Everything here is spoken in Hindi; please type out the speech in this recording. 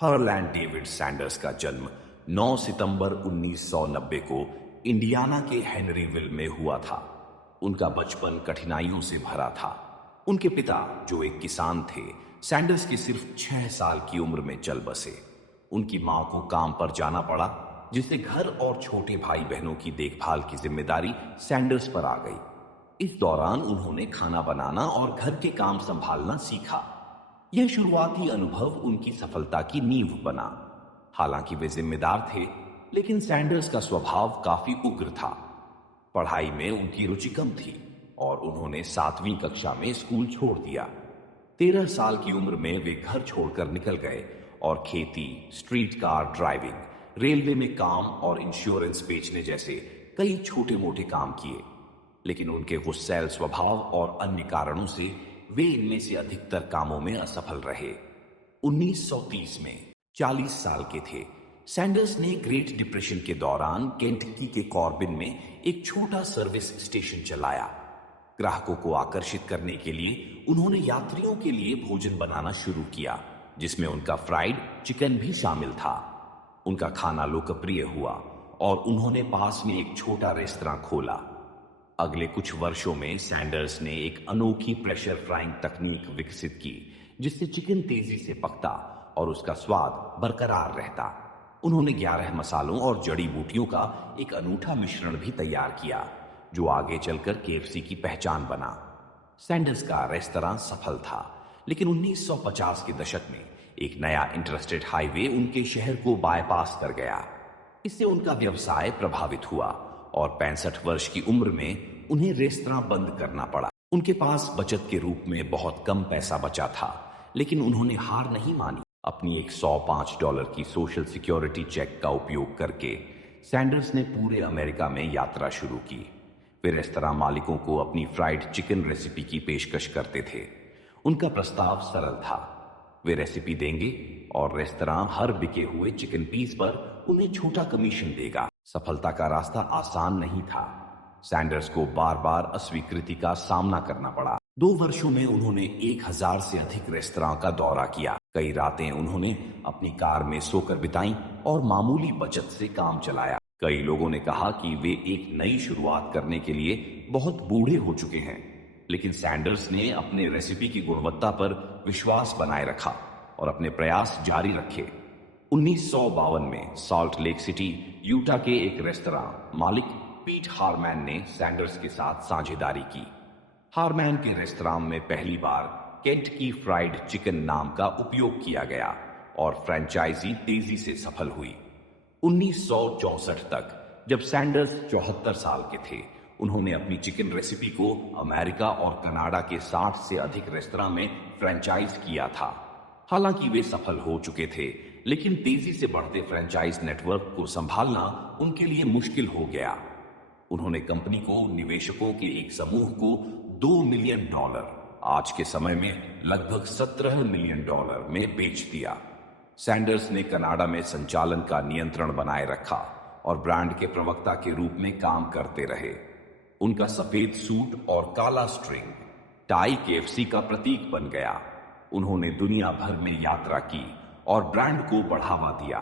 हरलैंड डेविड सैंडर्स का जन्म 9 सितंबर 1990 को इंडियाना के हेनरीविल में हुआ था। उनका बचपन कठिनाइयों से भरा था। उनके पिता, जो एक किसान थे, सैंडर्स की सिर्फ 6 साल की उम्र में चल बसे। उनकी मां को काम पर जाना पड़ा, जिससे घर और छोटे भाई बहनों की देखभाल की जिम्मेदारी सैंडर्स पर आ गई। इस दौरान उन्होंने खाना बनाना और घर के काम संभालना सीखा। यह शुरुआती अनुभव उनकी सफलता की नींव बना। हालांकि वे जिम्मेदार थे, लेकिन सैंडर्स का स्वभाव काफी उग्र था। पढ़ाई में उनकी रुचि कम थी और उन्होंने 7वीं कक्षा में स्कूल छोड़ दिया। 13 साल की उम्र में वे घर छोड़कर निकल गए और खेती, स्ट्रीट कार ड्राइविंग, रेलवे में काम और इंश्योरेंस बेचने जैसे कई छोटे मोटे काम किए। लेकिन उनके गुस्सैल स्वभाव और अन्य कारणों से वे इनमें से अधिकतर कामों में असफल रहे। 1930 में 40 साल के थे, सैंडर्स ने ग्रेट डिप्रेशन के दौरान केंटकी के कॉर्बिन में एक छोटा सर्विस स्टेशन चलाया। ग्राहकों को आकर्षित करने के लिए उन्होंने यात्रियों के लिए भोजन बनाना शुरू किया, जिसमें उनका फ्राइड चिकन भी शामिल था। उनका खाना लोकप्रिय हुआ और उन्होंने पास में एक छोटा रेस्तरां खोला। अगले कुछ वर्षों में सैंडर्स ने एक अनोखी प्रेशर फ्राइंग तकनीक विकसित की, जिससे चिकन तेजी से पकता और उसका स्वाद बरकरार रहता। उन्होंने 11 मसालों और जड़ी बूटियों का एक अनूठा मिश्रण भी तैयार किया, जो आगे चलकर केएफसी की पहचान बना। सैंडर्स का रेस्तरां सफल था, लेकिन 1950 के दशक में एक नया इंटरस्टेट हाईवे उनके शहर को बायपास कर गया। इससे उनका व्यवसाय प्रभावित हुआ और 65 वर्ष की उम्र में उन्हें रेस्तरां बंद करना पड़ा। उनके पास बचत के रूप में बहुत कम पैसा बचा था, लेकिन उन्होंने हार नहीं मानी। अपनी एक $105 की सोशल सिक्योरिटी चेक का उपयोग करके सैंडर्स ने पूरे अमेरिका में यात्रा शुरू की। वे रेस्तरां मालिकों को अपनी फ्राइड चिकन रेसिपी की पेशकश करते थे। उनका प्रस्ताव सरल था, वे रेसिपी देंगे और रेस्तरां हर बिके हुए चिकन पीस पर उन्हें छोटा कमीशन देगा। सफलता का रास्ता आसान नहीं था। सैंडर्स को बार बार अस्वीकृति का सामना करना पड़ा। 2 वर्षों में उन्होंने 1000 से अधिक रेस्तरां का दौरा किया। कई रातें उन्होंने अपनी कार में सोकर बिताई और मामूली बचत से काम चलाया। कई लोगों ने कहा कि वे एक नई शुरुआत करने के लिए बहुत बूढ़े हो चुके हैं, लेकिन सैंडर्स ने अपने रेसिपी की गुणवत्ता पर विश्वास बनाए रखा और अपने प्रयास जारी रखे। 1952 में सॉल्ट लेक सिटी, यूटा के एक रेस्तरां मालिक पीट हारमैन ने सैंडर्स के साथ साझेदारी की। हारमैन के रेस्तरां में पहली बार केंटकी फ्राइड चिकन नाम का उपयोग किया गया और फ्रेंचाइजी तेजी से सफल हुई। 1964 तक, जब सैंडर्स 74 साल के थे, उन्होंने अपनी चिकन रेसिपी को अमेरिका और कनाडा के 60 से अधिक रेस्तरां में फ्रेंचाइज किया था। हालांकि वे सफल हो चुके थे, लेकिन तेजी से बढ़ते फ्रेंचाइज नेटवर्क को संभालना उनके लिए मुश्किल हो गया। उन्होंने कंपनी को निवेशकों के एक समूह को $2 मिलियन, आज के समय में लगभग $17 मिलियन में बेच दिया। सैंडर्स ने कनाडा में संचालन का नियंत्रण बनाए रखा और ब्रांड के प्रवक्ता के रूप में काम करते रहे। उनका सफेद सूट और काला स्ट्रिंग टाई केएफसी का प्रतीक बन गया। उन्होंने दुनिया भर में यात्रा की और ब्रांड को बढ़ावा दिया।